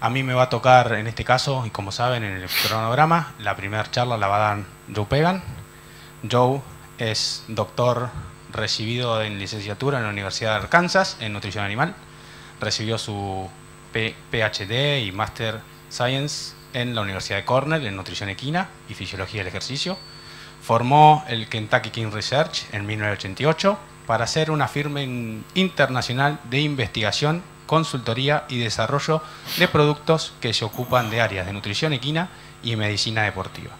A mí me va a tocar, en este caso, y como saben en el cronograma, la primera charla la va a dar Joe Pegan. Joe es doctor recibido en licenciatura en la Universidad de Arkansas en nutrición animal. Recibió su PhD y Master Science en la Universidad de Cornell en nutrición equina y fisiología del ejercicio. Formó el Kentucky King Research en 1988 para ser una firma internacional de investigación, consultoría y desarrollo de productos que se ocupan de áreas de nutrición equina y medicina deportiva.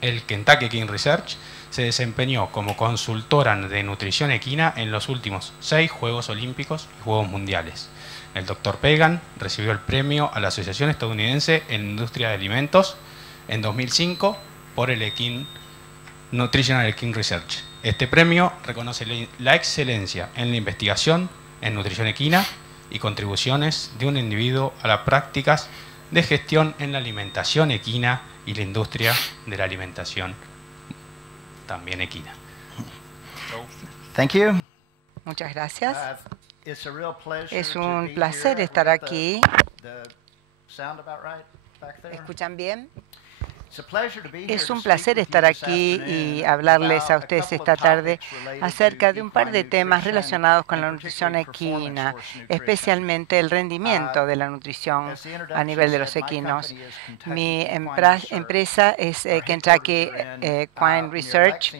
El Kentucky King Research se desempeñó como consultora de nutrición equina en los últimos 6 Juegos Olímpicos y Juegos Mundiales. El Dr. Pegan recibió el premio a la Asociación Estadounidense en Industria de Alimentos en 2005 por el Nutritional King Research. Este premio reconoce la excelencia en la investigación en nutrición equina y contribuciones de un individuo a las prácticas de gestión en la alimentación equina y la industria de la alimentación también equina. Thank you. Muchas gracias. Es un placer estar aquí. ¿Escuchan bien? Es un placer estar aquí y hablarles a ustedes esta tarde acerca de un par de temas relacionados con la nutrición equina, especialmente el rendimiento de la nutrición a nivel de los equinos. Mi empresa es Kentucky Equine Research.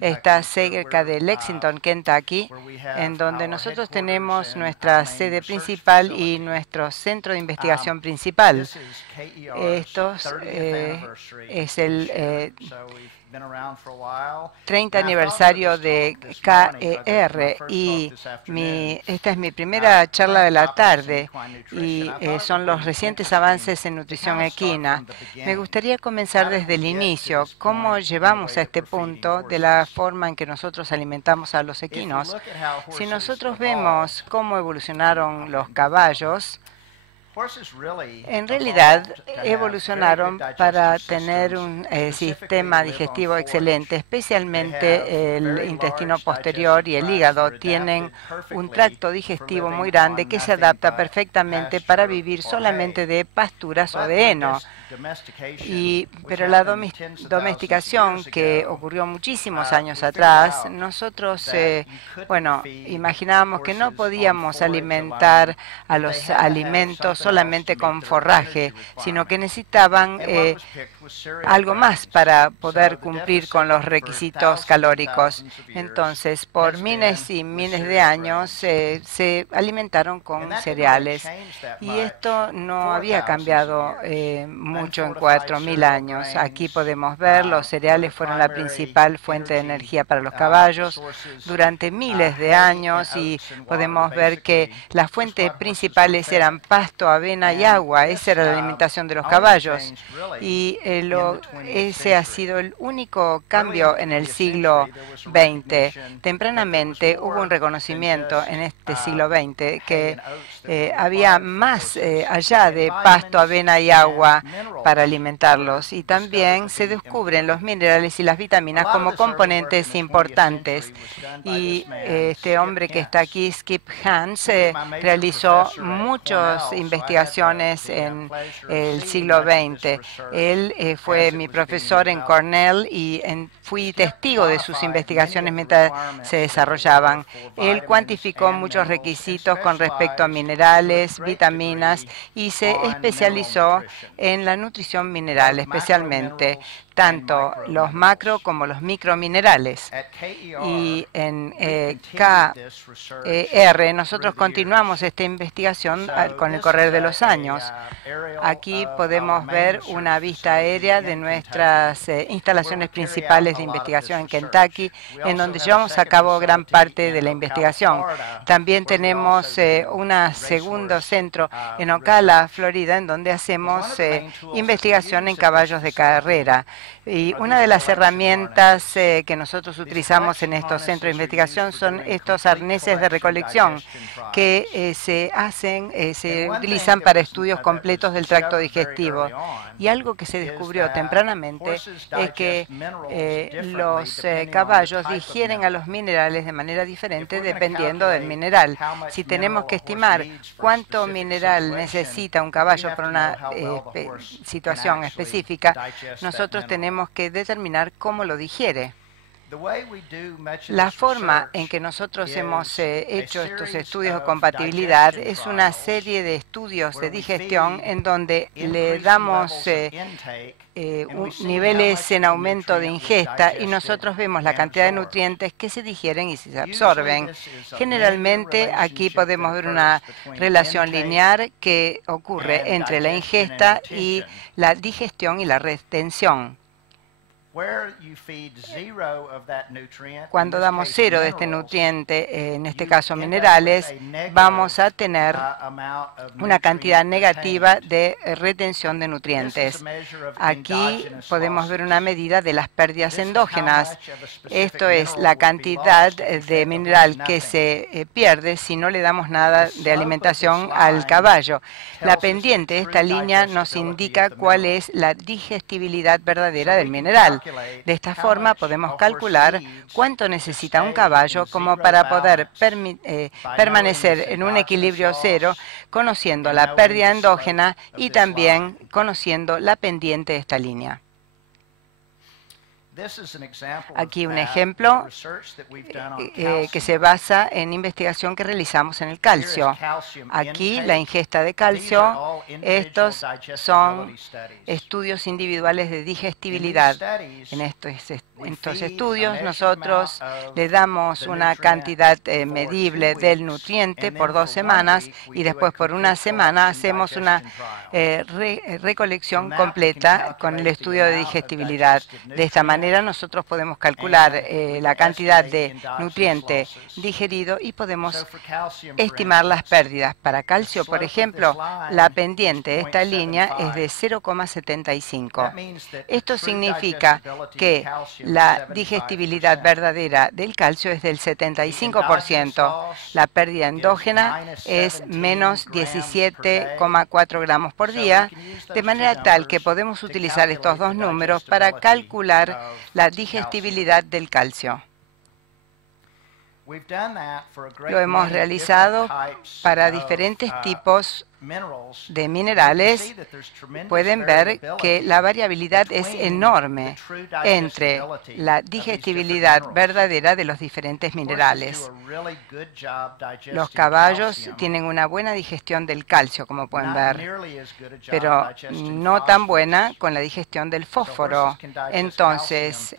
Está cerca de Lexington, Kentucky, en donde nosotros tenemos nuestra sede principal y nuestro centro de investigación principal. Esto es el 30 aniversario de KER y esta es mi primera charla de la tarde y son los recientes avances en nutrición equina. Me gustaría comenzar desde el inicio, cómo llevamos a este punto de la forma en que nosotros alimentamos a los equinos. Si nosotros vemos cómo evolucionaron los caballos, en realidad evolucionaron para tener un sistema digestivo excelente, especialmente el intestino posterior y el hígado. Tienen un tracto digestivo muy grande que se adapta perfectamente para vivir solamente de pasturas o de heno. Pero la domesticación que ocurrió muchísimos años atrás, nosotros imaginábamos que no podíamos alimentar a los alimentos solamente con forraje, sino que necesitaban algo más para poder cumplir con los requisitos calóricos. Entonces, por miles y miles de años se alimentaron con cereales y esto no había cambiado mucho en 4.000 años. Aquí podemos ver, los cereales fueron la principal fuente de energía para los caballos durante miles de años y podemos ver que las fuentes principales eran pasto, avena y agua. Esa era la alimentación de los caballos y ese ha sido el único cambio en el siglo XX. Tempranamente hubo un reconocimiento en este siglo XX que había más allá de pasto, avena y agua para alimentarlos y también se descubren los minerales y las vitaminas como componentes importantes. Y este hombre que está aquí, Skip Hans, realizó muchas investigaciones en el siglo XX. Él fue mi profesor en Cornell y fui testigo de sus investigaciones mientras se desarrollaban. Él cuantificó muchos requisitos con respecto a minerales, vitaminas y se especializó en la nutrición mineral, especialmente tanto los macro como los microminerales. Y en KER nosotros continuamos esta investigación con el correr de los años. Aquí podemos ver una vista aérea de nuestras instalaciones principales de investigación en Kentucky, en donde llevamos a cabo gran parte de la investigación. También tenemos un segundo centro en Ocala, Florida, en donde hacemos investigación en caballos de carrera. Y una de las herramientas que nosotros utilizamos en estos centros de investigación son estos arneses de recolección que se utilizan utilizan para estudios completos del tracto digestivo. Y algo que se descubrió tempranamente es que los caballos digieren a los minerales de manera diferente dependiendo del mineral. Si tenemos que estimar cuánto mineral necesita un caballo para una situación específica, nosotros tenemos que determinar cómo lo digiere. La forma en que nosotros hemos hecho estos estudios de compatibilidad es una serie de estudios de digestión en donde le damos niveles en aumento de ingesta y nosotros vemos la cantidad de nutrientes que se digieren y se absorben. Generalmente aquí podemos ver una relación lineal que ocurre entre la ingesta y la digestión y la retención. Cuando damos cero de este nutriente, en este caso minerales, vamos a tener una cantidad negativa de retención de nutrientes. Aquí podemos ver una medida de las pérdidas endógenas. Esto es la cantidad de mineral que se pierde si no le damos nada de alimentación al caballo. La pendiente de esta línea nos indica cuál es la digestibilidad verdadera del mineral. De esta forma podemos calcular cuánto necesita un caballo como para poder permanecer en un equilibrio cero, conociendo la pérdida endógena y también conociendo la pendiente de esta línea. Aquí un ejemplo que se basa en investigación que realizamos en el calcio. Aquí la ingesta de calcio. Estos son estudios individuales de digestibilidad. En estos estudios nosotros le damos una cantidad medible del nutriente por 2 semanas y después por una semana hacemos una recolección completa con el estudio de digestibilidad. De esta manera nosotros podemos calcular la cantidad de nutriente digerido y podemos estimar las pérdidas. Para calcio, por ejemplo, la pendiente de esta línea es de 0,75. Esto significa que la digestibilidad verdadera del calcio es del 75%. La pérdida endógena es menos 17,4 gramos por día, de manera tal que podemos utilizar estos dos números para calcular la digestibilidad del calcio. Lo hemos realizado para diferentes tipos de minerales. Pueden ver que la variabilidad es enorme entre la digestibilidad verdadera de los diferentes minerales. Los caballos tienen una buena digestión del calcio, como pueden ver, pero no tan buena con la digestión del fósforo. Entonces,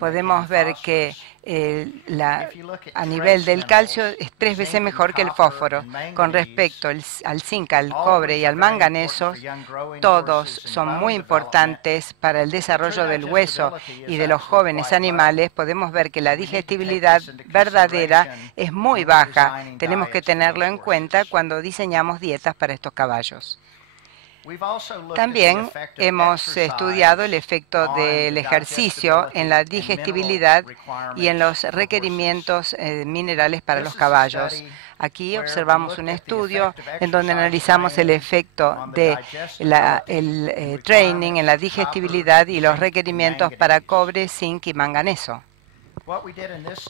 podemos ver que a nivel del calcio es 3 veces mejor que el fósforo. Con respecto al zinc, al cobre y al manganeso, todos son muy importantes para el desarrollo del hueso y de los jóvenes animales. Podemos ver que la digestibilidad verdadera es muy baja. Tenemos que tenerlo en cuenta cuando diseñamos dietas para estos caballos. También hemos estudiado el efecto del ejercicio en la digestibilidad y en los requerimientos minerales para los caballos. Aquí observamos un estudio en donde analizamos el efecto de el training en la digestibilidad y los requerimientos para cobre, zinc y manganeso.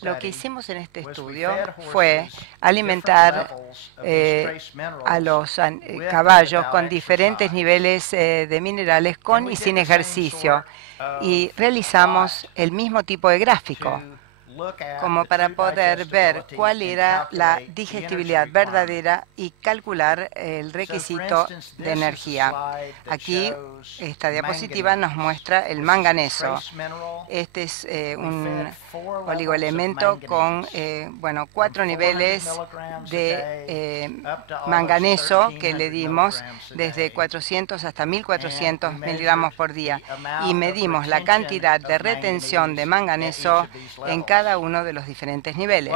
Lo que hicimos en este estudio fue alimentar a los caballos con diferentes niveles de minerales con y sin ejercicio y realizamos el mismo tipo de gráfico como para poder ver cuál era la digestibilidad verdadera y calcular el requisito de energía. Aquí, esta diapositiva nos muestra el manganeso. Este es un oligoelemento con 4 niveles de manganeso que le dimos desde 400 hasta 1400 miligramos por día y medimos la cantidad de retención de manganeso en cada cada uno de los diferentes niveles.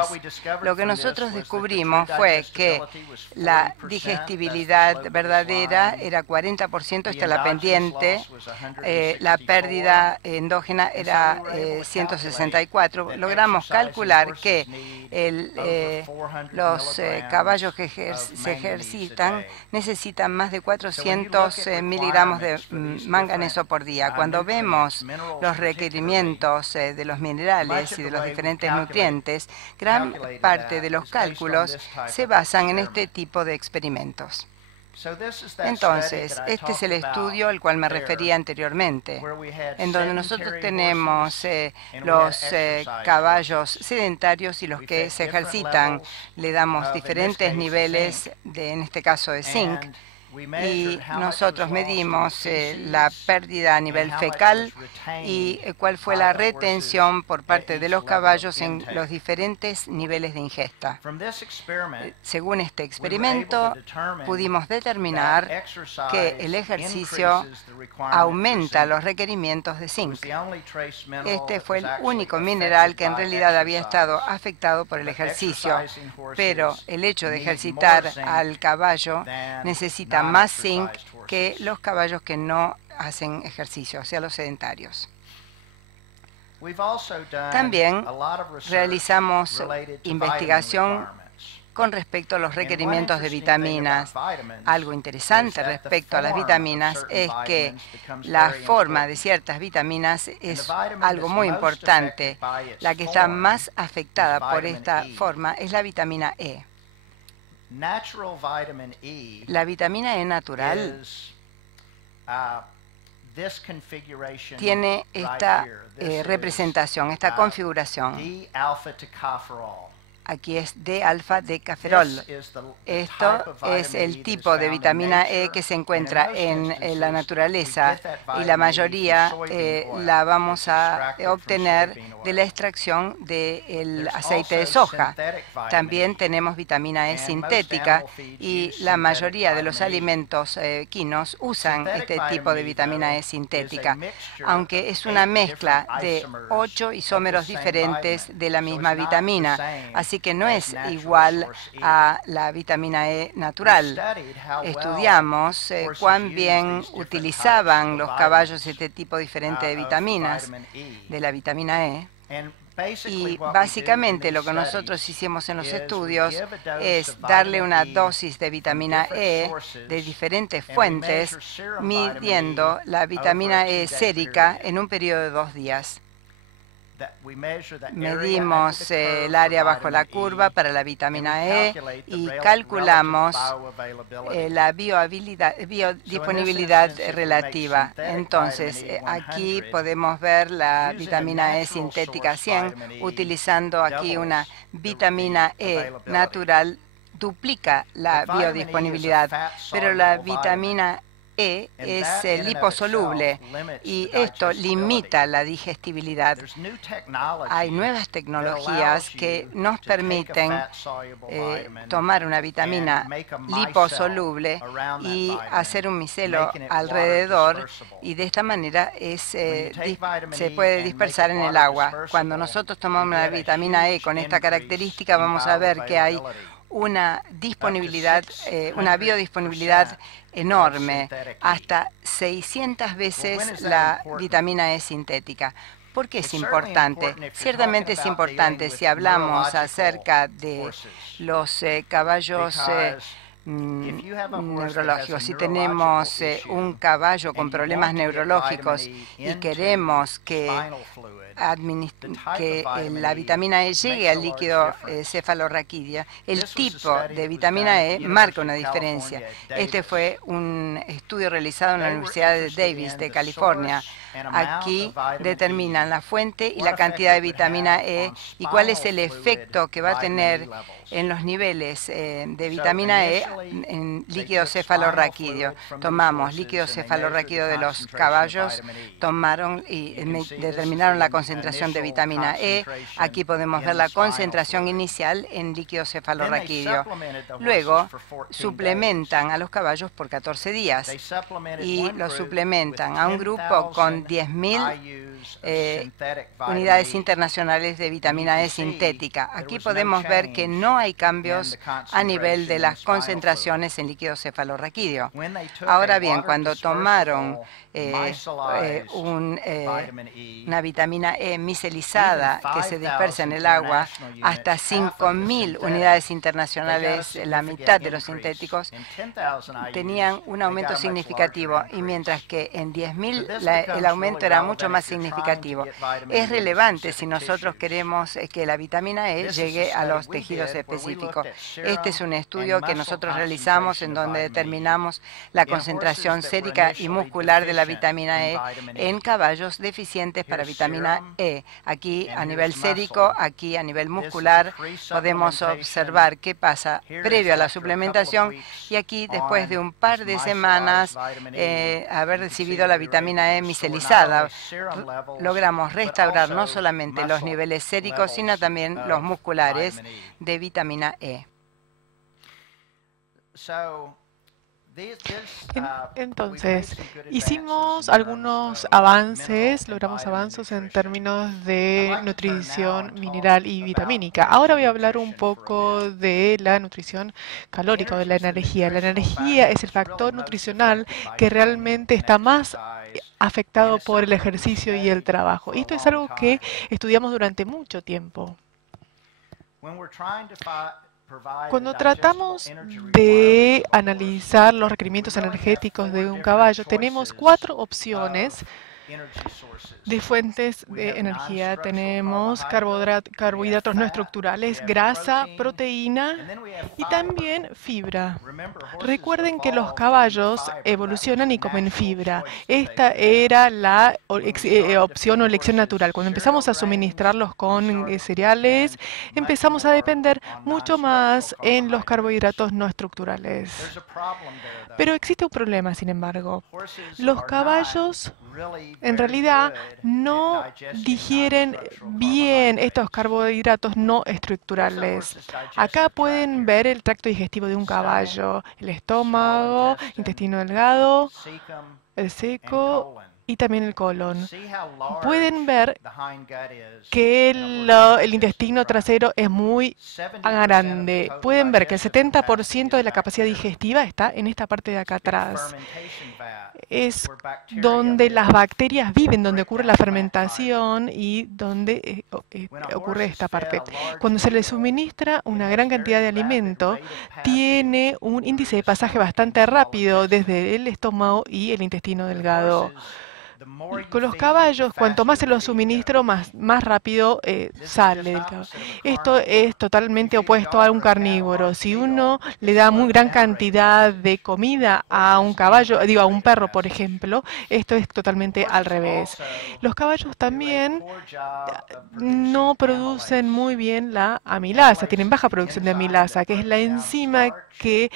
Lo que nosotros descubrimos fue que la digestibilidad verdadera era 40%, esta la pendiente, la pérdida endógena era 164. Logramos calcular que los caballos que se ejercitan necesitan más de 400 miligramos de manganeso por día. Cuando vemos los requerimientos de los minerales y de los diferentes nutrientes, gran parte de los cálculos se basan en este tipo de experimentos. Entonces, este es el estudio al cual me refería anteriormente, en donde nosotros tenemos los caballos sedentarios y los que se ejercitan. Le damos diferentes niveles, en este caso de zinc, y nosotros medimos la pérdida a nivel fecal y cuál fue la retención por parte de los caballos en los diferentes niveles de ingesta. Según este experimento, pudimos determinar que el ejercicio aumenta los requerimientos de zinc. Este fue el único mineral que en realidad había estado afectado por el ejercicio, pero el hecho de ejercitar al caballo necesita más zinc que los caballos que no hacen ejercicio, o sea, los sedentarios. También realizamos investigación con respecto a los requerimientos de vitaminas. Algo interesante respecto a las vitaminas es que la forma de ciertas vitaminas es algo muy importante. La que está más afectada por esta forma es la vitamina E. La vitamina E natural tiene esta representación, esta configuración. Aquí es D-alfa-decaferol. Esto es el tipo de vitamina E que se encuentra en la naturaleza y la mayoría la vamos a obtener de la extracción del aceite de soja. También tenemos vitamina E sintética y la mayoría de los alimentos equinos usan este tipo de vitamina E sintética, aunque es una mezcla de 8 isómeros diferentes de la misma vitamina. Así que no es igual a la vitamina E natural. Estudiamos cuán bien utilizaban los caballos este tipo diferente de vitaminas, de la vitamina E. Y básicamente lo que nosotros hicimos en los estudios es darle una dosis de vitamina E de diferentes fuentes, midiendo la vitamina E sérica en un periodo de 2 días. Medimos el área bajo la curva para la vitamina E y calculamos la biodisponibilidad relativa. Entonces, aquí podemos ver la vitamina E sintética 100, utilizando aquí una vitamina E natural, duplica la biodisponibilidad, pero la vitamina E es liposoluble y esto limita la digestibilidad. Hay nuevas tecnologías que nos permiten tomar una vitamina liposoluble y hacer un micelo alrededor, y de esta manera se puede dispersar en el agua. Cuando nosotros tomamos la vitamina E con esta característica, vamos a ver que hay una disponibilidad, una biodisponibilidad enorme, hasta 600 veces la vitamina E sintética. ¿Por qué es importante? Ciertamente es importante si hablamos acerca de los caballos neurológicos. Si tenemos un caballo con problemas neurológicos y queremos que la vitamina E llegue al líquido cefalorraquídeo, el tipo de vitamina E marca una diferencia. Este fue un estudio realizado en la Universidad de Davis de California. Aquí determinan la fuente y la cantidad de vitamina E y cuál es el efecto que va a tener en los niveles de vitamina E en líquido cefalorraquídeo. Tomamos líquido cefalorraquídeo de los caballos, tomaron y determinaron la concentración de vitamina E. Aquí podemos ver la concentración inicial en líquido cefalorraquídeo. Luego suplementan a los caballos por 14 días y los suplementan a un grupo con 10.000 unidades internacionales de vitamina E sintética. Aquí podemos ver que no hay cambios a nivel de las concentraciones en líquido cefalorraquídeo. Ahora bien, cuando tomaron una vitamina E micelizada que se dispersa en el agua, hasta 5.000 unidades internacionales, la mitad de los sintéticos, tenían un aumento significativo, y mientras que en 10.000 el aumento era mucho más significativo. Es relevante si nosotros queremos que la vitamina E llegue a los tejidos específicos. Este es un estudio que nosotros realizamos en donde determinamos la concentración sérica y muscular de la vitamina E en caballos deficientes para vitamina E. Aquí a nivel sérico, aquí a nivel muscular, podemos observar qué pasa previo a la suplementación, y aquí después de un par de semanas haber recibido la vitamina E micelizada, logramos restaurar no solamente los niveles séricos, sino también los musculares de vitamina E. Entonces, hicimos algunos avances, logramos avances en términos de nutrición mineral y vitamínica. Ahora voy a hablar un poco de la nutrición calórica o de la energía. La energía es el factor nutricional que realmente está más afectado por el ejercicio y el trabajo. Y esto es algo que estudiamos durante mucho tiempo. Cuando tratamos de analizar los requerimientos energéticos de un caballo, tenemos 4 opciones de fuentes de energía. Tenemos carbohidratos no estructurales, grasa, proteína y también fibra. Recuerden que los caballos evolucionan y comen fibra. Esta era la opción o elección natural. Cuando empezamos a suministrarlos con cereales, empezamos a depender mucho más en los carbohidratos no estructurales. Pero existe un problema, sin embargo. Los caballos en realidad no digieren bien estos carbohidratos no estructurales. Acá pueden ver el tracto digestivo de un caballo, el estómago, intestino delgado, el seco y también el colon. Pueden ver que el intestino trasero es muy grande. Pueden ver que el 70% de la capacidad digestiva está en esta parte de acá atrás. Es donde las bacterias viven, donde ocurre la fermentación y donde ocurre esta parte. Cuando se le suministra una gran cantidad de alimento, tiene un índice de pasaje bastante rápido desde el estómago y el intestino delgado. Con los caballos, cuanto más se los suministro, más rápido sale del caballo. Esto es totalmente opuesto a un carnívoro. Si uno le da muy gran cantidad de comida a un caballo, a un perro, por ejemplo, esto es totalmente al revés. Los caballos también no producen muy bien la amilasa, tienen baja producción de amilasa, que es la enzima que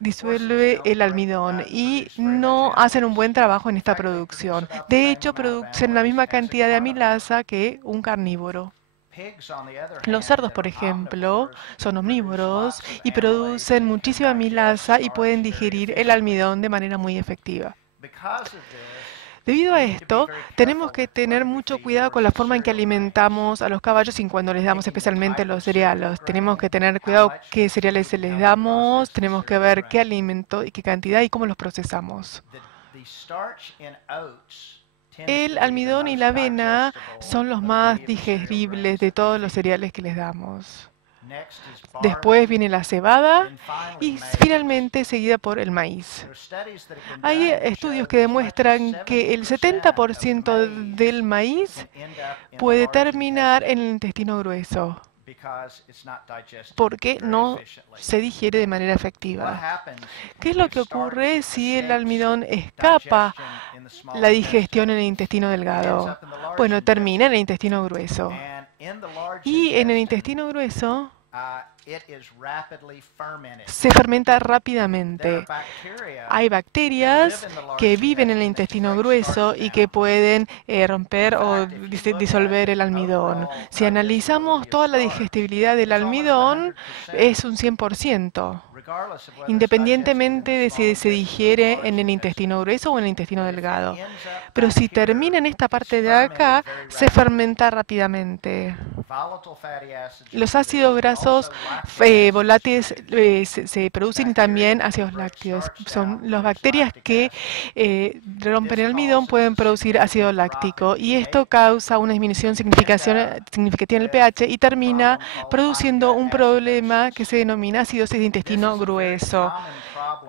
disuelve el almidón, y no hacen un buen trabajo en esta producción. De hecho, producen la misma cantidad de amilasa que un carnívoro. Los cerdos, por ejemplo, son omnívoros y producen muchísima amilasa y pueden digerir el almidón de manera muy efectiva. Debido a esto, tenemos que tener mucho cuidado con la forma en que alimentamos a los caballos y cuando les damos especialmente los cereales. Tenemos que tener cuidado qué cereales se les damos, tenemos que ver qué alimento y qué cantidad y cómo los procesamos. El almidón y la avena son los más digeribles de todos los cereales que les damos. Después viene la cebada y finalmente seguida por el maíz. Hay estudios que demuestran que el 70% del maíz puede terminar en el intestino grueso porque no se digiere de manera efectiva. ¿Qué es lo que ocurre si el almidón escapa la digestión en el intestino delgado? Bueno, termina en el intestino grueso. Y en el intestino grueso se fermenta rápidamente. Hay bacterias que viven en el intestino grueso y que pueden romper o disolver el almidón. Si analizamos toda la digestibilidad del almidón, es un 100%. independientemente de si se digiere en el intestino grueso o en el intestino delgado. Pero si termina en esta parte de acá, se fermenta rápidamente. Los ácidos grasos volátiles se producen también ácidos lácteos. Son las bacterias que rompen el almidón pueden producir ácido láctico y esto causa una disminución significativa en el pH y termina produciendo un problema que se denomina acidosis de intestino grueso.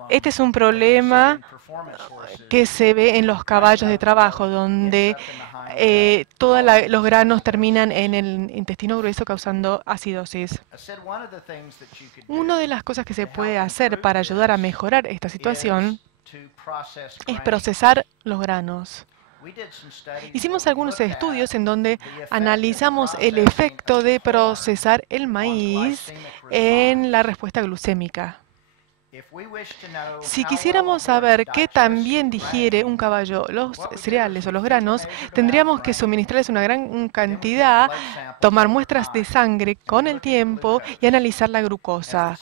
Este es un problema que se ve en los caballos de trabajo, donde todos los granos terminan en el intestino grueso causando acidosis. Una de las cosas que se puede hacer para ayudar a mejorar esta situación es procesar los granos. Hicimos algunos estudios en donde analizamos el efecto de procesar el maíz en la respuesta glucémica. Si quisiéramos saber qué tan bien digiere un caballo los cereales o los granos, tendríamos que suministrarles una gran cantidad, tomar muestras de sangre con el tiempo y analizar la glucosa.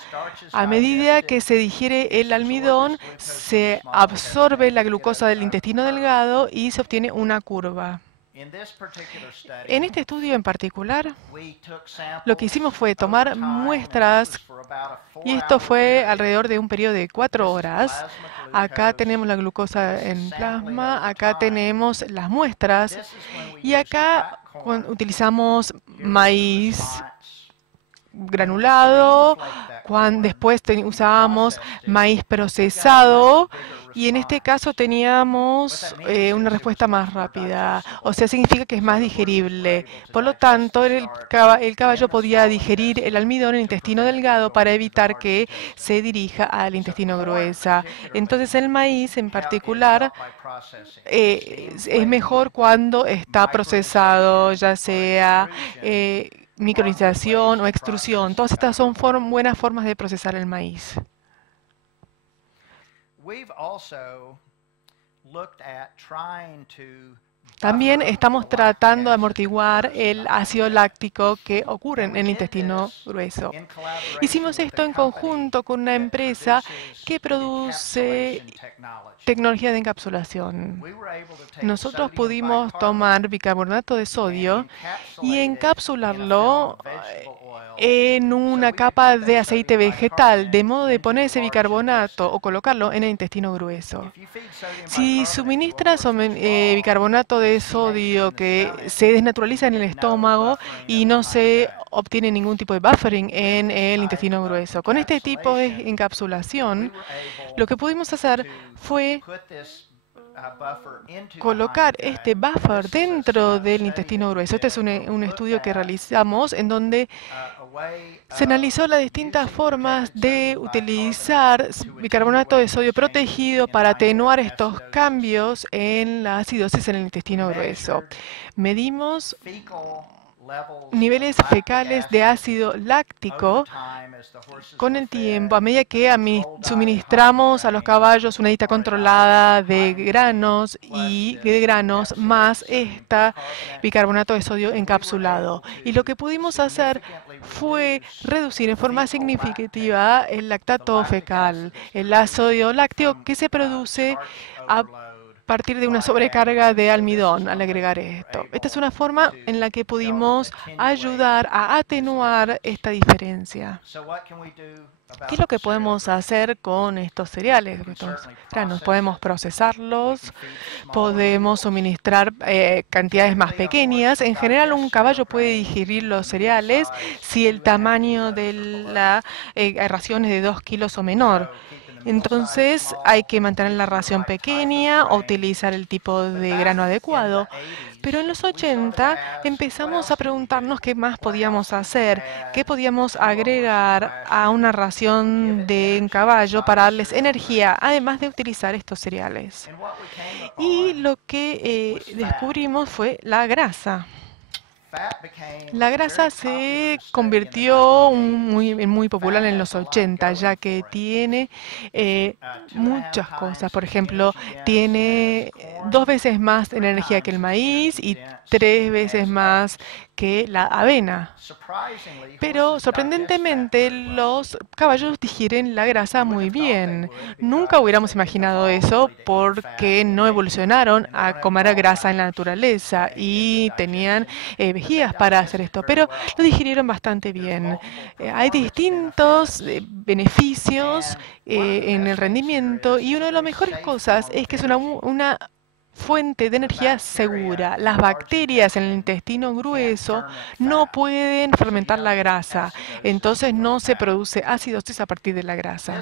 A medida que se digiere el almidón, se absorbe la glucosa del intestino delgado y se obtiene una curva. En este estudio en particular, lo que hicimos fue tomar muestras, y esto fue alrededor de un periodo de 4 horas. Acá tenemos la glucosa en plasma, acá tenemos las muestras, y acá utilizamos maíz granulado, después usábamos maíz procesado, y en este caso teníamos una respuesta más rápida, o sea, significa que es más digerible. Por lo tanto, el caballo podía digerir el almidón en el intestino delgado para evitar que se dirija al intestino grueso. Entonces, el maíz en particular es mejor cuando está procesado, ya sea micronización o extrusión. Todas estas son buenas formas de procesar el maíz. También estamos tratando de amortiguar el ácido láctico que ocurre en el intestino grueso. Hicimos esto en conjunto con una empresa que produce tecnología de encapsulación. Nosotros pudimos tomar bicarbonato de sodio y encapsularlo en una capa de aceite vegetal, de modo de poner ese bicarbonato o colocarlo en el intestino grueso. Si suministras bicarbonato de sodio que se desnaturaliza en el estómago y no se obtiene ningún tipo de buffering en el intestino grueso. Con este tipo de encapsulación, lo que pudimos hacer fue colocar este buffer dentro del intestino grueso. Este es un estudio que realizamos en donde se analizó las distintas formas de utilizar bicarbonato de sodio protegido para atenuar estos cambios en la acidosis en el intestino grueso. Medimos niveles fecales de ácido láctico con el tiempo, a medida que suministramos a los caballos una dieta controlada de granos más bicarbonato de sodio encapsulado. Y lo que pudimos hacer fue reducir en forma significativa el lactato fecal, el ácido lácteo que se produce a partir de una sobrecarga de almidón al agregar esto. Esta es una forma en la que pudimos ayudar a atenuar esta diferencia. ¿Qué es lo que podemos hacer con estos cereales, estos granos? Podemos procesarlos, podemos suministrar cantidades más pequeñas. En general, un caballo puede digerir los cereales si el tamaño de la ración es de 2 kilos o menor. Entonces, hay que mantener la ración pequeña o utilizar el tipo de grano adecuado. Pero en los 80 empezamos a preguntarnos qué más podíamos hacer, qué podíamos agregar a una ración de un caballo para darles energía, además de utilizar estos cereales. Y lo que descubrimos fue la grasa. La grasa se convirtió muy popular en los 80, ya que tiene muchas cosas. Por ejemplo, tiene 2 veces más energía que el maíz y 3 veces más que la avena. Pero sorprendentemente los caballos digieren la grasa muy bien. Nunca hubiéramos imaginado eso porque no evolucionaron a comer grasa en la naturaleza y tenían vejigas para hacer esto, pero lo digirieron bastante bien. Hay distintos beneficios en el rendimiento y una de las mejores cosas es que es una fuente de energía segura. Las bacterias en el intestino grueso no pueden fermentar la grasa, entonces no se produce acidosis a partir de la grasa.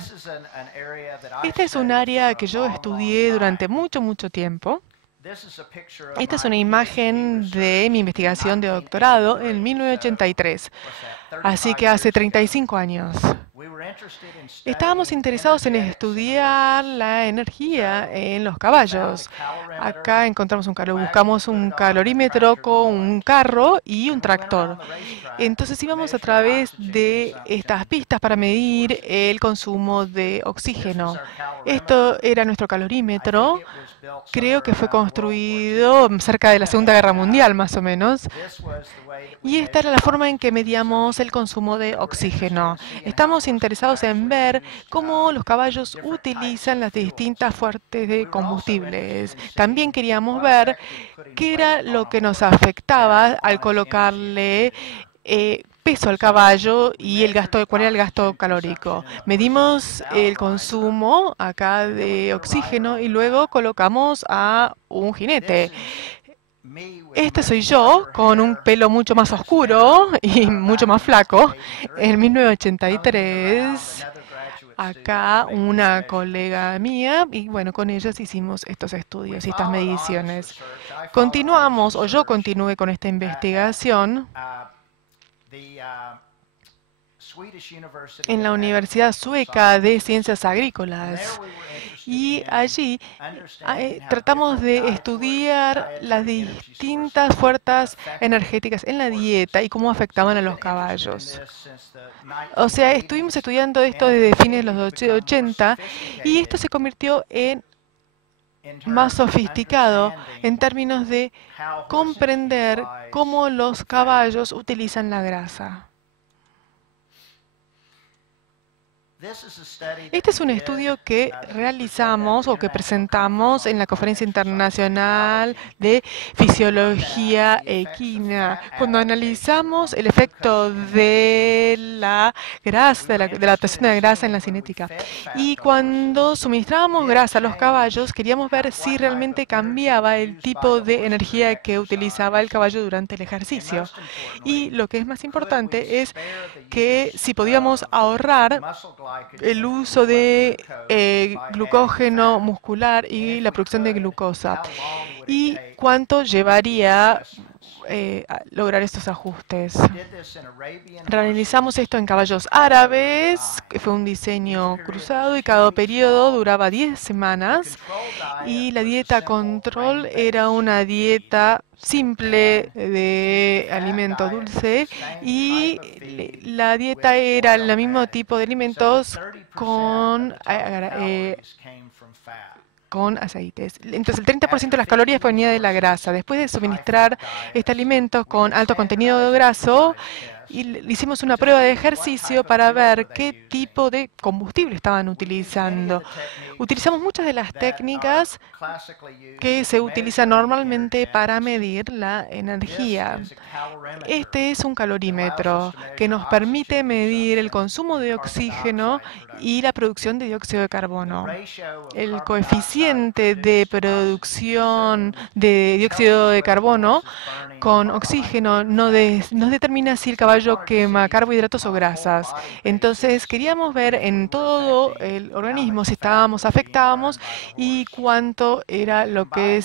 Esta es un área que yo estudié durante mucho tiempo. Esta es una imagen de mi investigación de doctorado en 1983, así que hace 35 años. Estábamos interesados en estudiar la energía en los caballos. Acá encontramos buscamos un calorímetro con un carro y un tractor. Entonces íbamos a través de estas pistas para medir el consumo de oxígeno. Esto era nuestro calorímetro. Creo que fue construido cerca de la Segunda Guerra Mundial, más o menos. Y esta era la forma en que medíamos el consumo de oxígeno. Estamos interesados en ver cómo los caballos utilizan las distintas fuentes de combustibles. También queríamos ver qué era lo que nos afectaba al colocarle peso al caballo y cuál era el gasto calórico. Medimos el consumo acá de oxígeno y luego colocamos a un jinete. Este soy yo, con un pelo mucho más oscuro y mucho más flaco. En 1983, acá una colega mía, y bueno, con ellas hicimos estos estudios y estas mediciones. Yo continué con esta investigación en la Universidad Sueca de Ciencias Agrícolas. Y allí tratamos de estudiar las distintas fuerzas energéticas en la dieta y cómo afectaban a los caballos. O sea, estuvimos estudiando esto desde fines de los 80 y esto se convirtió en más sofisticado en términos de comprender cómo los caballos utilizan la grasa. Este es un estudio que realizamos o que presentamos en la Conferencia Internacional de Fisiología Equina, cuando analizamos el efecto de la grasa, de la adaptación de la grasa en la cinética. Y cuando suministrábamos grasa a los caballos, queríamos ver si realmente cambiaba el tipo de energía que utilizaba el caballo durante el ejercicio. Y lo que es más importante es que si podíamos ahorrar el uso de glucógeno muscular y la producción de glucosa. ¿Y cuánto llevaría a lograr estos ajustes? Realizamos esto en caballos árabes, que fue un diseño cruzado y cada periodo duraba 10 semanas. Y la dieta control era una dieta simple de alimento dulce y la dieta era el mismo tipo de alimentos con aceites. Entonces, el 30% de las calorías provenía de la grasa. Después de suministrar este alimento con alto contenido graso, hicimos una prueba de ejercicio para ver qué tipo de combustible estaban utilizando. Utilizamos muchas de las técnicas que se utilizan normalmente para medir la energía. Este es un calorímetro que nos permite medir el consumo de oxígeno y la producción de dióxido de carbono. El coeficiente de producción de dióxido de carbono con oxígeno nos determina si el caballo quema carbohidratos o grasas. Entonces queríamos ver en todo el organismo si afectábamos y cuánto era lo que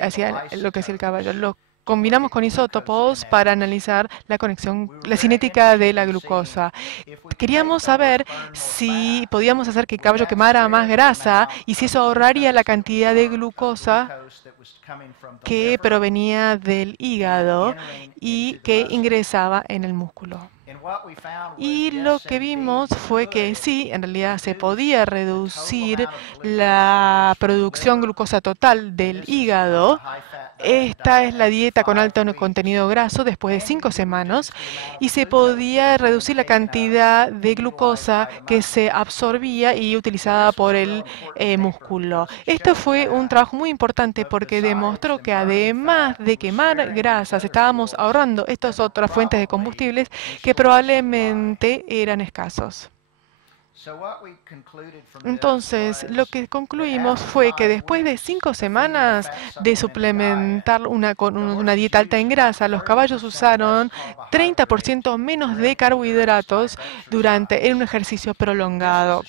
hacía el caballo. Los combinamos con isótopos para analizar la cinética de la glucosa. Queríamos saber si podíamos hacer que el caballo quemara más grasa y si eso ahorraría la cantidad de glucosa que provenía del hígado y que ingresaba en el músculo. Y lo que vimos fue que sí, en realidad se podía reducir la producción glucosa total del hígado. Esta es la dieta con alto contenido graso después de 5 semanas y se podía reducir la cantidad de glucosa que se absorbía y utilizada por el músculo. Esto fue un trabajo muy importante porque demostró que además de quemar grasas, estábamos ahorrando estas otras fuentes de combustibles que probablemente eran escasos. Entonces, lo que concluimos fue que después de 5 semanas de suplementar con una dieta alta en grasa, los caballos usaron 30% menos de carbohidratos en un ejercicio prolongado.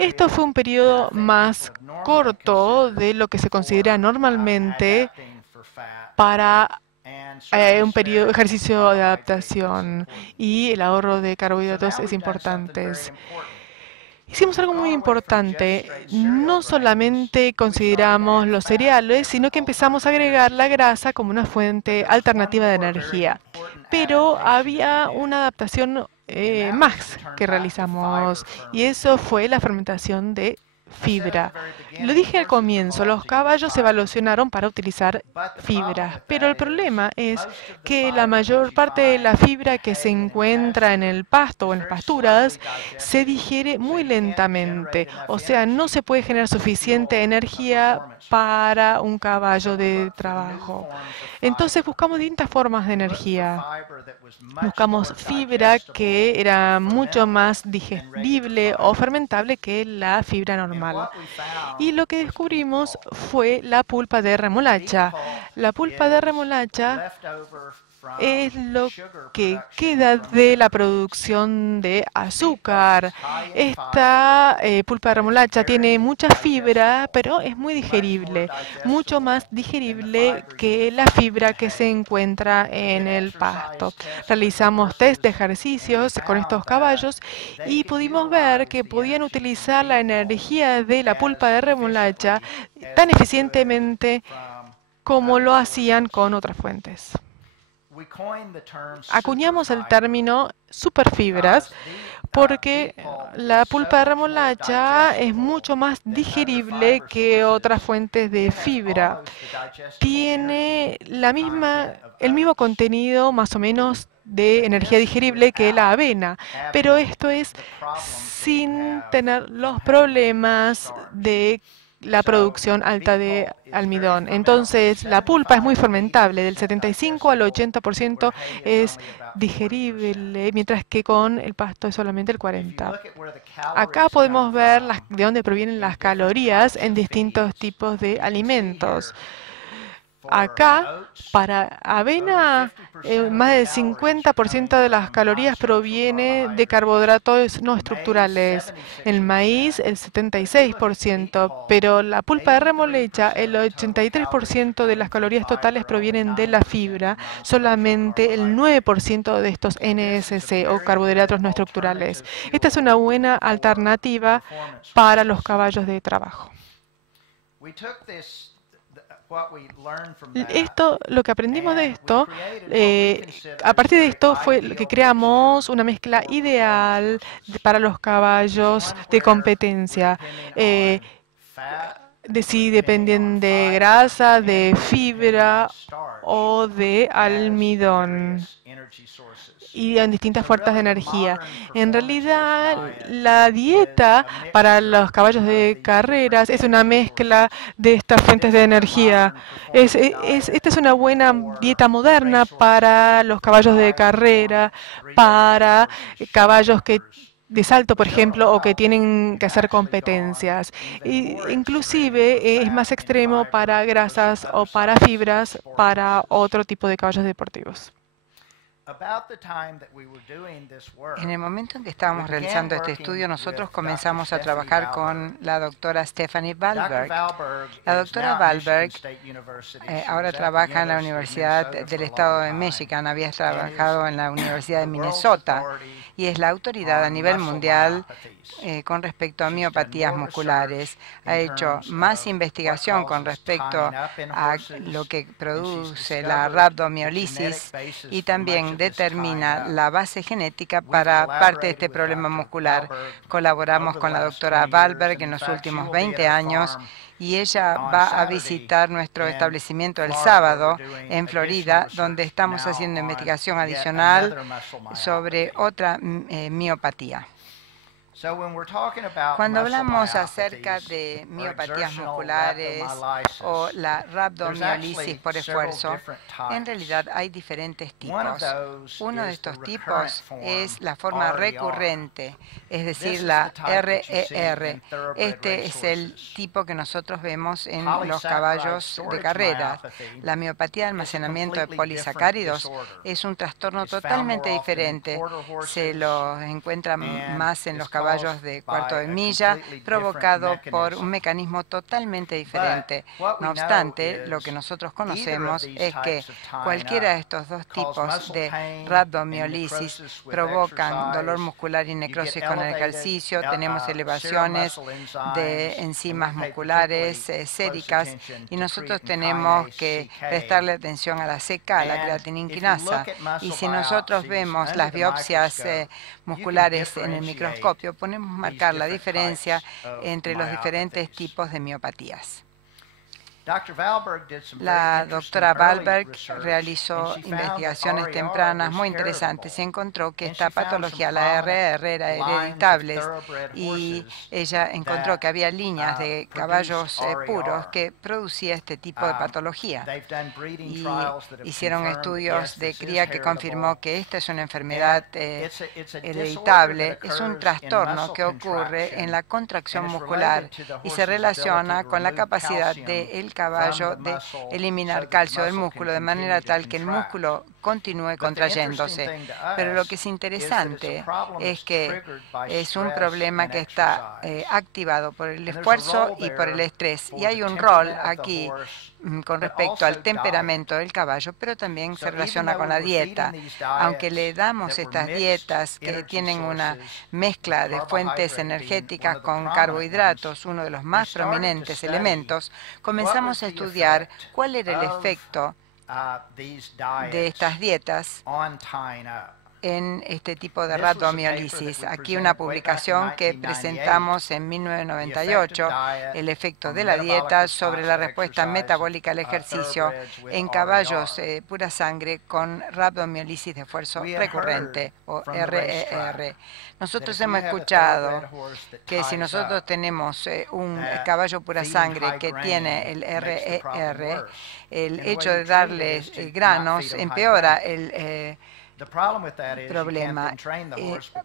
Esto fue un periodo más corto de lo que se considera normalmente para un ejercicio de adaptación, y el ahorro de carbohidratos es importante. Hicimos algo muy importante. No solamente consideramos los cereales, sino que empezamos a agregar la grasa como una fuente alternativa de energía. Pero había una adaptación más que realizamos, y eso fue la fermentación de fibra. Lo dije al comienzo, los caballos se evolucionaron para utilizar fibra, pero el problema es que la mayor parte de la fibra que se encuentra en el pasto o en las pasturas se digiere muy lentamente, o sea, no se puede generar suficiente energía para un caballo de trabajo. Entonces buscamos distintas formas de energía. Buscamos fibra que era mucho más digerible o fermentable que la fibra normal. Y lo que descubrimos fue la pulpa de remolacha. La pulpa de remolacha es lo que queda de la producción de azúcar. Esta pulpa de remolacha tiene mucha fibra, pero es muy digerible, mucho más digerible que la fibra que se encuentra en el pasto. Realizamos test de ejercicios con estos caballos y pudimos ver que podían utilizar la energía de la pulpa de remolacha tan eficientemente como lo hacían con otras fuentes. Acuñamos el término superfibras porque la pulpa de remolacha es mucho más digerible que otras fuentes de fibra. Tiene el mismo contenido más o menos de energía digerible que la avena, pero esto es sin tener los problemas de la producción alta de almidón. Entonces, la pulpa es muy fermentable, del 75 al 80% es digerible, mientras que con el pasto es solamente el 40%. Acá podemos ver de dónde provienen las calorías en distintos tipos de alimentos. Acá, para avena, más del 50% de las calorías proviene de carbohidratos no estructurales. En maíz, el 76%, pero la pulpa de remolacha, el 83% de las calorías totales provienen de la fibra, solamente el 9% de estos NSC o carbohidratos no estructurales. Esta es una buena alternativa para los caballos de trabajo. Lo que aprendimos de esto, a partir de esto fue lo que creamos una mezcla ideal para los caballos de competencia. Si dependen de grasa, de fibra o de almidón, y en distintas fuentes de energía. En realidad, la dieta para los caballos de carreras es una mezcla de estas fuentes de energía. Esta es una buena dieta moderna para los caballos de carrera, para caballos de salto, por ejemplo, o que tienen que hacer competencias. Inclusive es más extremo para grasas o para fibras para otro tipo de caballos deportivos. En el momento en que estábamos realizando este estudio, nosotros comenzamos a trabajar con la doctora Stephanie Wahlberg. La doctora Wahlberg ahora trabaja en la Universidad del Estado de Michigan, había trabajado en la Universidad de Minnesota y es la autoridad a nivel mundial con respecto a miopatías musculares. Ha hecho más investigación con respecto a lo que produce la rhabdomiolisis y también determina la base genética para parte de este problema muscular. Colaboramos con la doctora Wahlberg en los últimos 20 años y ella va a visitar nuestro establecimiento el sábado en Florida, donde estamos haciendo investigación adicional sobre otra miopatía. Cuando hablamos acerca de miopatías musculares o la rhabdomiolisis por esfuerzo, en realidad hay diferentes tipos. Uno de estos tipos es la forma recurrente, es decir, la RER. Este es el tipo que nosotros vemos en los caballos de carrera. La miopatía de almacenamiento de polisacáridos es un trastorno totalmente diferente. Se lo encuentra más en los caballos de cuarto de milla, provocado por un mecanismo totalmente diferente. No obstante, lo que nosotros conocemos es que cualquiera de estos dos tipos de rhabdomiolisis provocan dolor muscular y necrosis con el ejercicio. Tenemos elevaciones de enzimas musculares séricas y nosotros tenemos que prestarle atención a la CK, a la creatinina quinasa. Y si nosotros vemos las biopsias musculares en el microscopio, podemos marcar la diferencia entre los diferentes tipos de miopatías. La doctora Wahlberg realizó investigaciones tempranas muy interesantes y encontró que esta patología, la RR, era hereditable y ella encontró que había líneas de caballos puros que producía este tipo de patología. Y hicieron estudios de cría que confirmó que esta es una enfermedad hereditable, es un trastorno que ocurre en la contracción muscular y se relaciona con la capacidad del caballo de eliminar calcio del músculo de manera tal que el músculo continúe contrayéndose. Pero lo que es interesante es que es un problema que está activado por el esfuerzo y por el estrés. Y hay un rol aquí con respecto al temperamento del caballo, pero también se relaciona con la dieta. Aunque le damos estas dietas que tienen una mezcla de fuentes energéticas con carbohidratos, uno de los más prominentes elementos, comenzamos a estudiar cuál era el efecto de estas dietas en este tipo de rhabdomiolisis. Aquí una publicación que presentamos en 1998, el efecto de la dieta sobre la respuesta metabólica al ejercicio en caballos pura sangre con rhabdomiolisis de esfuerzo recurrente o RER. Nosotros hemos escuchado que si nosotros tenemos un caballo pura sangre que tiene el RER, el hecho de darle granos empeora el problema.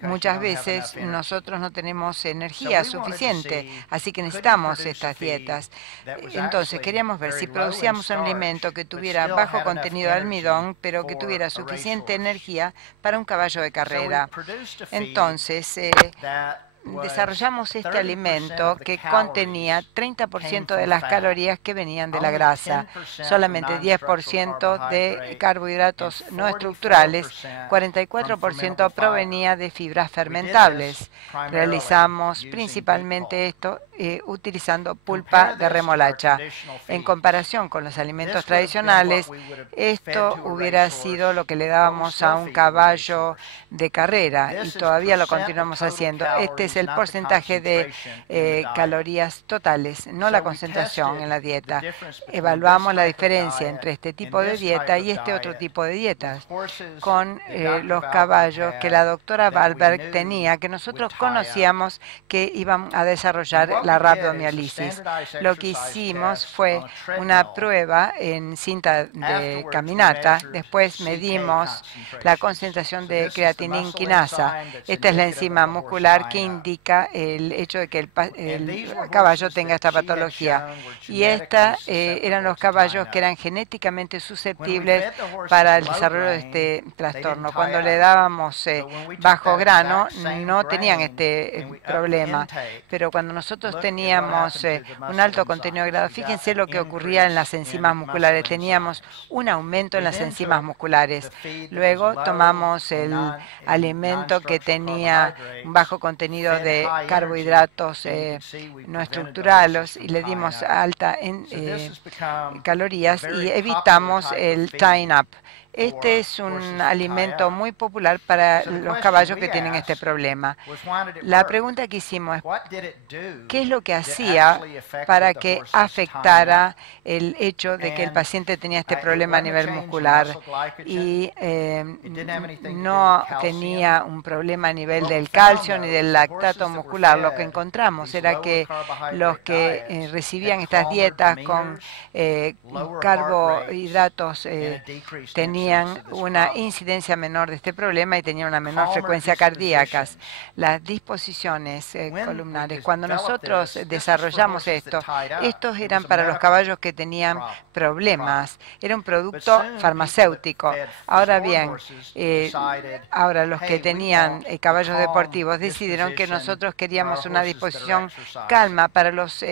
Muchas veces nosotros no tenemos energía suficiente, así que necesitamos estas dietas. Entonces queríamos ver si producíamos un alimento que tuviera bajo contenido de almidón, pero que tuviera suficiente energía para un caballo de carrera. Entonces desarrollamos este alimento que contenía 30% de las calorías que venían de la grasa, solamente 10% de carbohidratos no estructurales, 44% provenía de fibras fermentables. Realizamos principalmente esto utilizando pulpa de remolacha. En comparación con los alimentos tradicionales, esto hubiera sido lo que le dábamos a un caballo de carrera y todavía lo continuamos haciendo. Este es el porcentaje de calorías totales, no la concentración en la dieta. Evaluamos la diferencia entre este tipo de dieta y este otro tipo de dietas con los caballos que la doctora Wahlberg tenía, que nosotros conocíamos que iban a desarrollar la rabdomiólisis. Lo que hicimos fue una prueba en cinta de caminata. Después medimos la concentración de creatinina quinasa. Esta es la enzima muscular que indica el hecho de que el caballo tenga esta patología. Y eran los caballos que eran genéticamente susceptibles para el desarrollo de este trastorno. Cuando le dábamos bajo grano, no tenían este problema. Pero cuando nosotros teníamos un alto contenido de grado, fíjense lo que ocurría en las enzimas musculares. Teníamos un aumento en las enzimas musculares. Luego tomamos el alimento que tenía un bajo contenido de carbohidratos no estructurales y le dimos alta en calorías y evitamos el tying up. Este es un alimento muy popular para los caballos que tienen este problema. La pregunta que hicimos es, ¿qué es lo que hacía para que afectara el hecho de que el paciente tenía este problema a nivel muscular y no tenía un problema a nivel del calcio ni del lactato muscular? Lo que encontramos era que los que recibían estas dietas con carbohidratos tenían una incidencia menor de este problema y tenían una menor frecuencia cardíaca. Las disposiciones columnares, cuando nosotros desarrollamos estos eran para los caballos que tenían problemas. Era un producto farmacéutico. Ahora bien, ahora los que tenían caballos deportivos decidieron que nosotros queríamos una disposición calma para los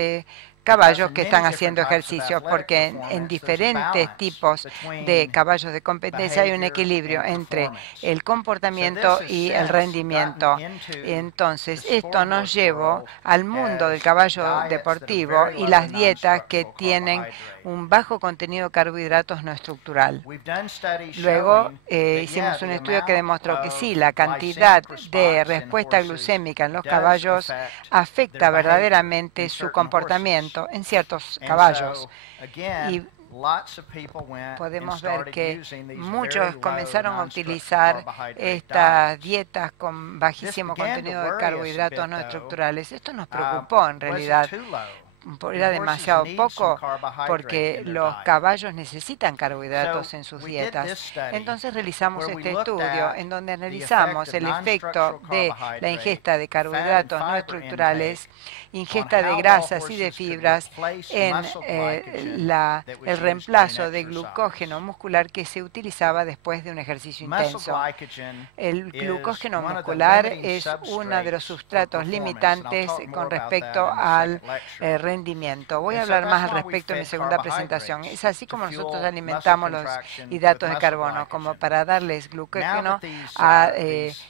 caballos que están haciendo ejercicios, porque en diferentes tipos de caballos de competencia hay un equilibrio entre el comportamiento y el rendimiento. Entonces, esto nos llevó al mundo del caballo deportivo y las dietas que tienen un bajo contenido de carbohidratos no estructural. Luego hicimos un estudio que demostró que sí, la cantidad de respuesta glucémica en los caballos afecta verdaderamente su comportamiento en ciertos caballos. Y podemos ver que muchos comenzaron a utilizar estas dietas con bajísimo contenido de carbohidratos no estructurales. Esto nos preocupó en realidad. Era demasiado poco porque los caballos necesitan carbohidratos en sus dietas. Entonces realizamos este estudio en donde analizamos el efecto de la ingesta de carbohidratos no estructurales, ingesta de grasas y de fibras en el reemplazo de glucógeno muscular que se utilizaba después de un ejercicio intenso. El glucógeno muscular es uno de los sustratos limitantes con respecto al rendimiento. Voy a hablar más al respecto en mi segunda presentación. Es así como nosotros alimentamos los hidratos de carbono, como para darles glucógeno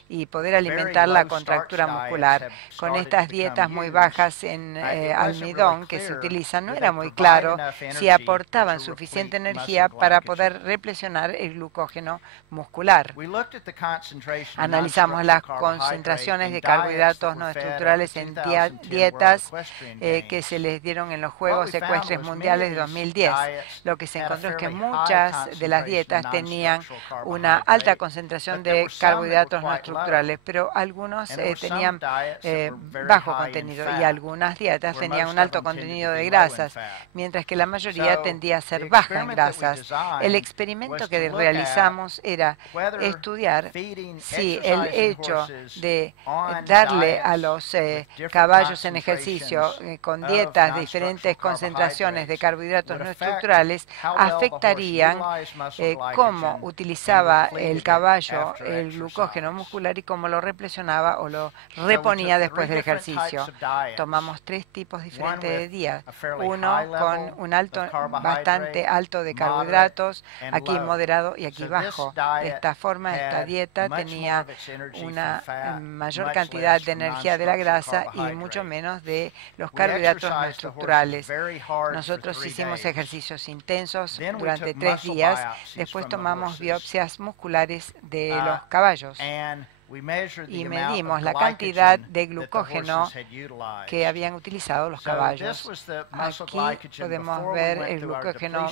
y poder alimentar la contractura muscular. Con estas dietas muy bajas en almidón que se utilizan, no era muy claro si aportaban suficiente energía para poder replecionar el glucógeno muscular. Analizamos las concentraciones de carbohidratos no estructurales en dietas que se les dieron en los Juegos Ecuestres Mundiales de 2010. Lo que se encontró es que muchas de las dietas tenían una alta concentración de carbohidratos no estructurales, pero algunos tenían bajo contenido y algunas dietas tenían un alto contenido de grasas, mientras que la mayoría tendía a ser baja en grasas. El experimento que realizamos era estudiar si el hecho de darle a los caballos en ejercicio con dietas de diferentes concentraciones de carbohidratos no estructurales afectarían cómo utilizaba el caballo el glucógeno muscular y cómo lo replecionaba o lo reponía después del ejercicio. Tomamos tres tipos diferentes de días. Uno con un bastante alto de carbohidratos, aquí moderado y aquí bajo. De esta forma, esta dieta tenía una mayor cantidad de energía de la grasa y mucho menos de los carbohidratos no estructurales. Nosotros hicimos ejercicios intensos durante 3 días. Después tomamos biopsias musculares de los caballos. y medimos la cantidad de glucógeno que habían utilizado los caballos. Aquí podemos ver el glucógeno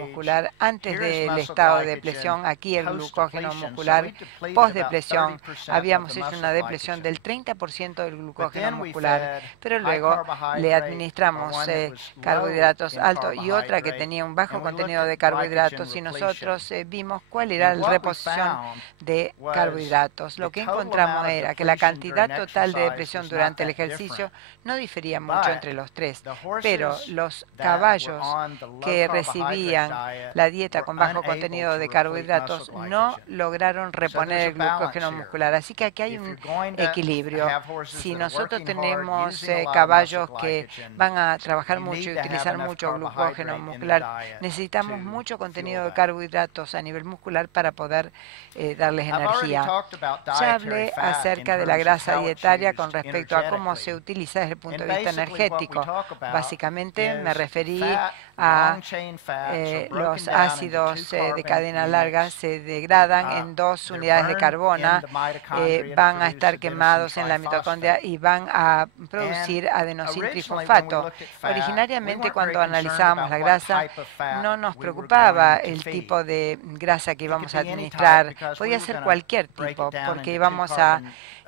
muscular antes del estado de depresión, aquí el glucógeno muscular post-depresión. Habíamos hecho una depresión del 30% del glucógeno muscular, pero luego le administramos carbohidratos altos y otra que tenía un bajo contenido de carbohidratos, y nosotros vimos cuál era la reposición de carbohidratos. Lo que encontramos era que la cantidad total de depresión durante el ejercicio no difería mucho entre los tres, pero los caballos que recibían la dieta con bajo contenido de carbohidratos no lograron reponer el glucógeno muscular. Así que aquí hay un equilibrio. Si nosotros tenemos caballos que van a trabajar mucho y utilizar mucho glucógeno muscular, necesitamos mucho contenido de carbohidratos a nivel muscular para poder darles energía. Ya hablé acerca de la grasa dietaria con respecto a cómo se utiliza desde el punto de vista energético. Básicamente me referí a los ácidos de cadena larga se degradan en 2 unidades de carbono, van a estar quemados en la mitocondria y van a producir adenosintrifosfato. Originariamente, cuando analizábamos la grasa, no nos preocupaba el tipo de grasa que íbamos a administrar. Podía ser cualquier tipo, porque íbamos a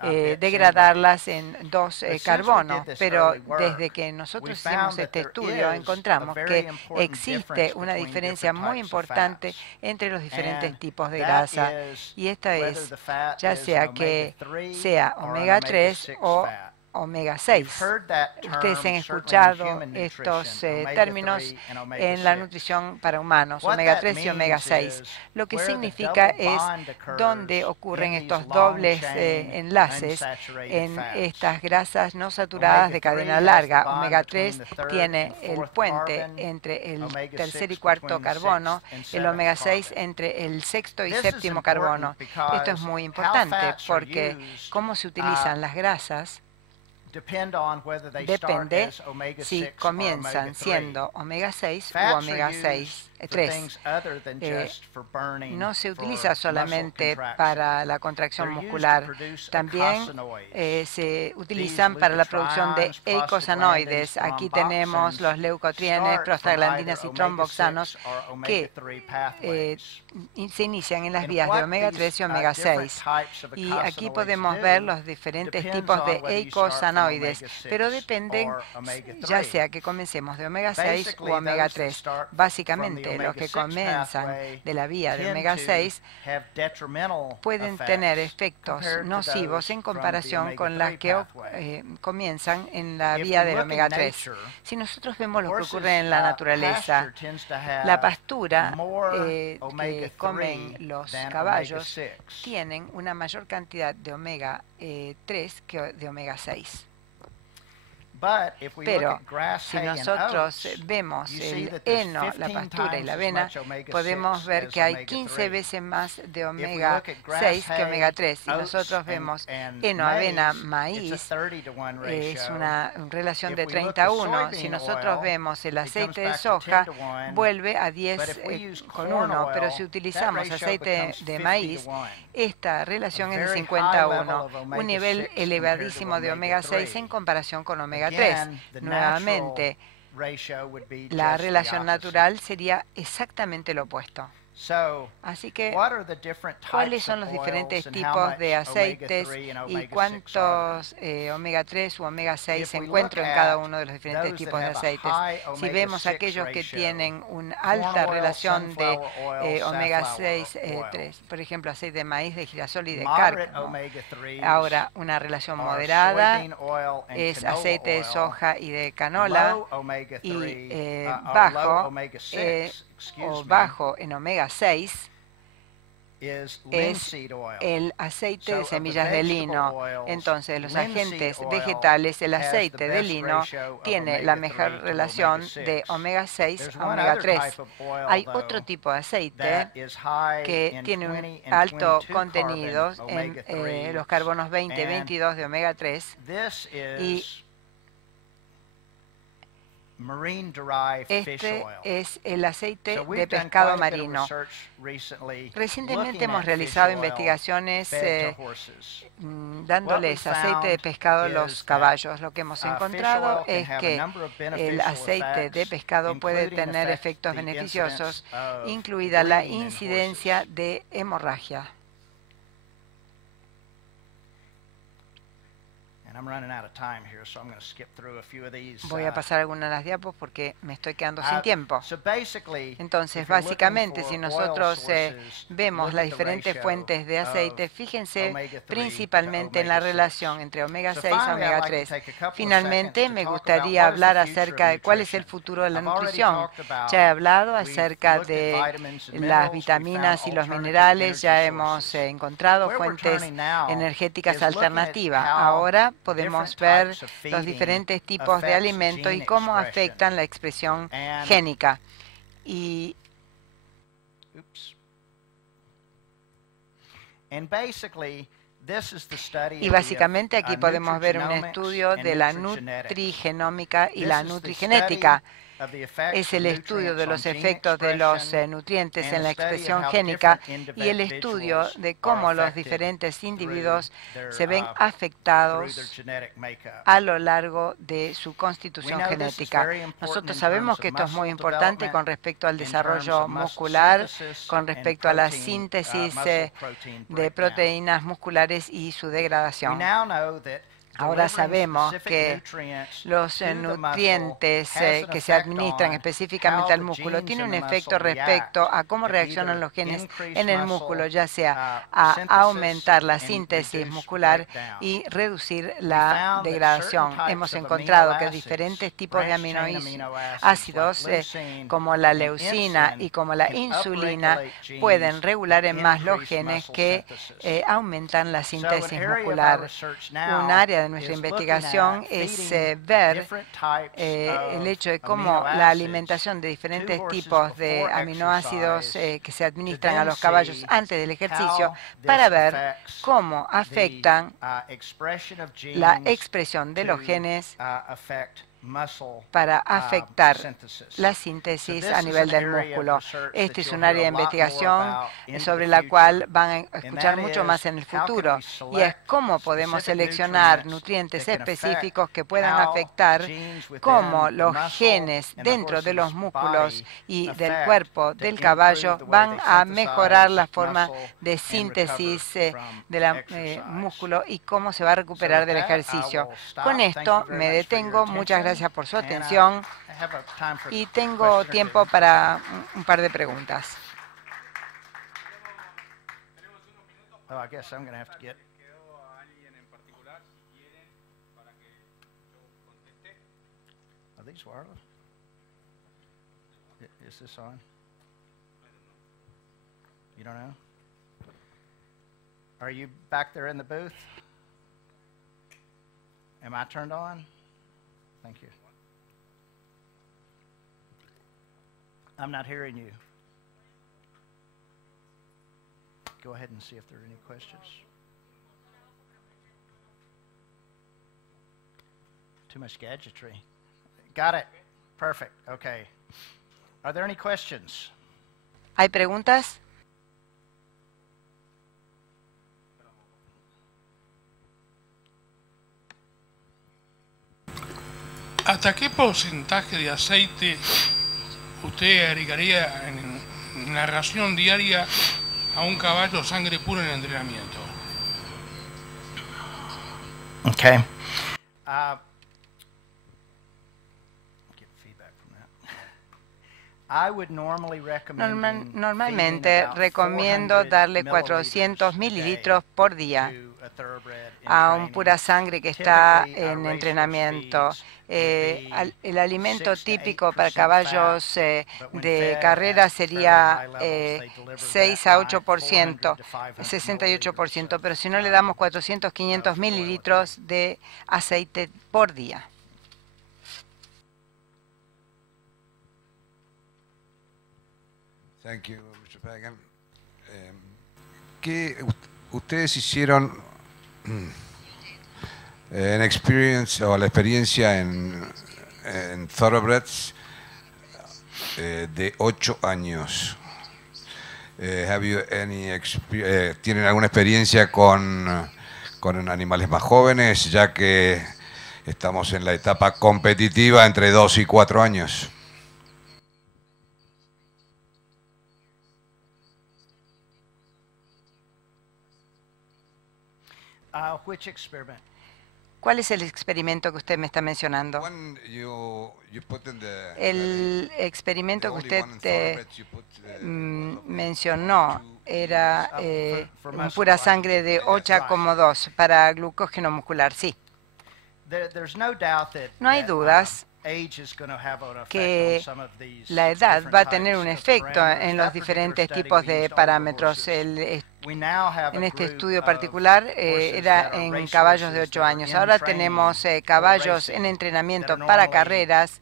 degradarlas en 2 carbonos, pero desde que nosotros hicimos este estudio encontramos que existe una diferencia muy importante entre los diferentes tipos de grasa, y esta es ya sea que sea omega 3 o omega 6. Ustedes han escuchado estos términos en la nutrición para humanos, omega 3 y omega 6. Lo que significa es dónde ocurren estos dobles enlaces en estas grasas no saturadas de cadena larga. Omega 3 tiene el puente entre el tercer y cuarto carbono, el omega 6 entre el sexto y séptimo carbono. Esto es muy importante porque cómo se utilizan las grasas depende si comienzan siendo omega 6 u omega 3. No se utiliza solamente para la contracción muscular, también se utilizan para la producción de eicosanoides. Aquí tenemos los leucotrienes, prostaglandinas y tromboxanos que se inician en las vías de omega 3 y omega 6. Y aquí podemos ver los diferentes tipos de eicosanoides, pero dependen ya sea que comencemos de omega 6 u omega 3. Básicamente, los que comienzan de la vía de omega 6 pueden tener efectos nocivos en comparación con las que comienzan en la vía de omega 3. Si nosotros vemos lo que ocurre en la naturaleza, la pastura que comen los caballos tienen una mayor cantidad de omega 3 que de omega 6. Pero si nosotros vemos el heno, la pastura y la avena, podemos ver que hay 15 veces más de omega 6 que omega 3. Si nosotros vemos heno, avena, maíz, es una relación de 30:1. Si nosotros vemos el aceite de soja, vuelve a 10:1. Pero si utilizamos aceite de maíz, esta relación es de 50:1. Un nivel elevadísimo de omega 6 en comparación con omega 3. Nuevamente, la relación natural sería exactamente lo opuesto. Así que, ¿cuáles son los diferentes tipos de aceites y cuántos omega 3 u omega 6 se encuentran en cada uno de los diferentes tipos de aceites? Si vemos aquellos que tienen una alta relación de omega 6, 3, por ejemplo, aceite de maíz, de girasol y de cárcamo. Ahora, una relación moderada es aceite de soja y de canola, y bajo en omega 6 es el aceite de semillas de lino. Entonces, los agentes vegetales, el aceite de lino tiene la mejor relación de omega 6 a omega 3. Hay otro tipo de aceite que tiene un alto contenido en los carbonos 20 y 22 de omega 3, y Este es el aceite de pescado marino. Recientemente hemos realizado investigaciones dándoles aceite de pescado a los caballos. Lo que hemos encontrado es que el aceite de pescado puede tener efectos beneficiosos, incluida la incidencia de hemorragia. Voy a pasar algunas de las diapos porque me estoy quedando sin tiempo. Entonces, básicamente, si nosotros vemos las diferentes fuentes de aceite, fíjense principalmente en la relación entre omega 6 y omega 3. Finalmente, me gustaría hablar acerca de cuál es el futuro de la nutrición. Ya he hablado acerca de las vitaminas y los minerales, ya hemos encontrado fuentes energéticas alternativas. Ahora podemos ver los diferentes tipos de alimentos y cómo afectan la expresión génica. Y básicamente aquí podemos ver un estudio de la nutrigenómica y la nutrigenética. Es el estudio de los efectos de los nutrientes en la expresión génica y el estudio de cómo los diferentes individuos se ven afectados a lo largo de su constitución genética. Nosotros sabemos que esto es muy importante con respecto al desarrollo muscular, con respecto a la síntesis de proteínas musculares y su degradación. Ahora sabemos que los nutrientes que se administran específicamente al músculo tienen un efecto respecto a cómo reaccionan los genes en el músculo, ya sea a aumentar la síntesis muscular y reducir la degradación. Hemos encontrado que diferentes tipos de aminoácidos, como la leucina y como la insulina, pueden regular en más los genes que aumentan la síntesis muscular. Un área de nuestra investigación es ver el hecho de cómo la alimentación de diferentes tipos de aminoácidos que se administran a los caballos antes del ejercicio para ver cómo afectan la expresión de los genes para afectar la síntesis a nivel del músculo. Este es un área de investigación sobre la cual van a escuchar mucho más en el futuro, y es cómo podemos seleccionar nutrientes específicos que puedan afectar cómo los genes dentro de los músculos y del cuerpo del caballo van a mejorar la forma de síntesis del músculo y cómo se va a recuperar del ejercicio. Con esto me detengo. Muchas gracias por su atención y tengo tiempo para un par de preguntas. Are you back there in the booth? Am I turned on? Thank you. I'm not hearing you. Go ahead and see if there are any questions. Too much gadgetry. Got it. Perfect. Okay. Are there any questions? ¿Hay preguntas? ¿Hasta qué porcentaje de aceite usted agregaría en la ración diaria a un caballo sangre pura en el entrenamiento? Okay. Normalmente recomiendo darle 400 mililitros por día a un pura sangre que está en entrenamiento. El alimento típico para caballos de carrera sería 6 a 8%, 68%, pero si no le damos 400, 500 mililitros de aceite por día. Thank you, Mr. Pagan. ¿Qué ustedes hicieron en experience o la experiencia en en Thoroughbreds de 8 años. ¿Tienen alguna experiencia con animales más jóvenes, ya que estamos en la etapa competitiva entre 2 y 4 años? Which experiment? ¿Cuál es el experimento que usted me está mencionando? El experimento que usted mencionó era pura sangre de 8,2 para glucógeno muscular, sí. No hay dudas que la edad va a tener un efecto en los diferentes tipos de parámetros. En este estudio particular era en caballos de 8 años. Ahora tenemos caballos en entrenamiento para carreras,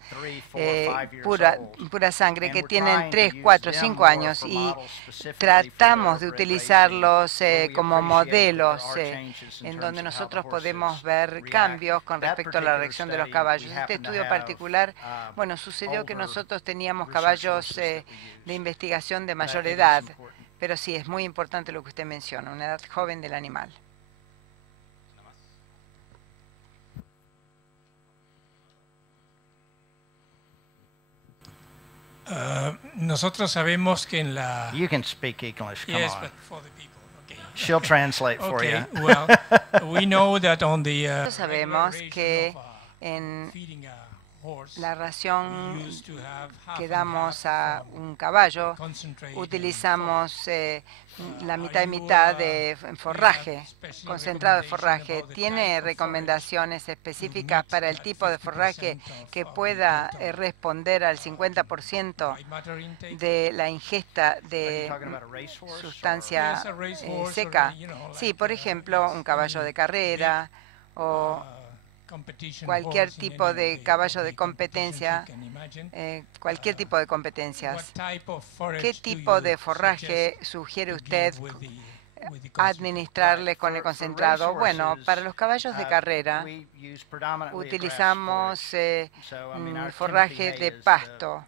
pura sangre, que tienen 3, 4, 5 años y tratamos de utilizarlos como modelos en donde nosotros podemos ver cambios con respecto a la reacción de los caballos. Este estudio particular, bueno, sucedió que nosotros teníamos caballos de investigación de mayor edad. Pero sí, es muy importante lo que usted menciona, una edad joven del animal. Nosotros sabemos que en la... You can speak English, come Yes, on. but for the people. Okay. She'll translate for Okay, you. well, we know that on the Nosotros sabemos que of, en feeding a horse, la we ración used to have half que and damos half a from un caballo, concentrate utilizamos la mitad y mitad de forraje, concentrado de forraje. ¿Tiene recomendaciones específicas para el tipo de forraje que pueda responder al 50% matter intake. de la ingesta de sustancia seca? Sí, por ejemplo, un caballo de carrera o Competition cualquier horse in tipo any de way, caballo de the competitions you competencia, can imagine. cualquier tipo de competencias. What type of forage ¿Qué do tipo you de forraje suggest sugiere to usted give with the concentrate? administrarle con el concentrado? Bueno, para los caballos de carrera utilizamos forraje de pasto,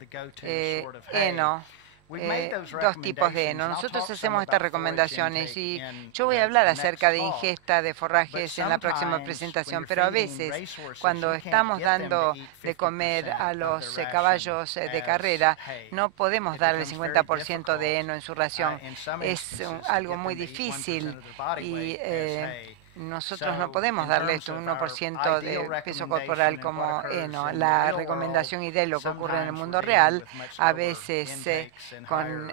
heno, dos tipos de heno. Nosotros hacemos estas recomendaciones y yo voy a hablar acerca de ingesta de forrajes en la próxima presentación, pero a veces cuando estamos dando de comer a los caballos de carrera, no podemos darle el 50% de heno en su ración. Es algo muy difícil y nosotros no podemos darle esto un 1% de peso corporal como heno. La recomendación ideal, lo que ocurre en el mundo real, a veces con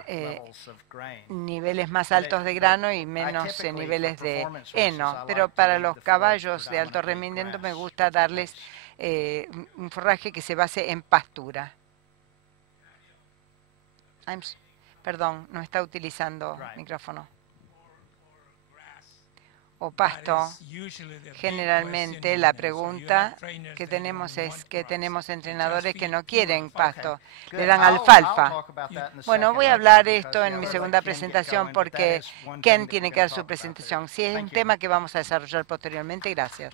niveles más altos de grano y menos niveles de heno. Pero para los caballos de alto rendimiento me gusta darles un forraje que se base en pastura. Perdón, no está utilizando micrófono. O pasto. Generalmente la pregunta que tenemos es que tenemos entrenadores que no quieren pasto, le dan alfalfa. Bueno, voy a hablar esto en mi segunda presentación porque Ken tiene que dar su presentación. Sí, es un tema que vamos a desarrollar posteriormente. Gracias.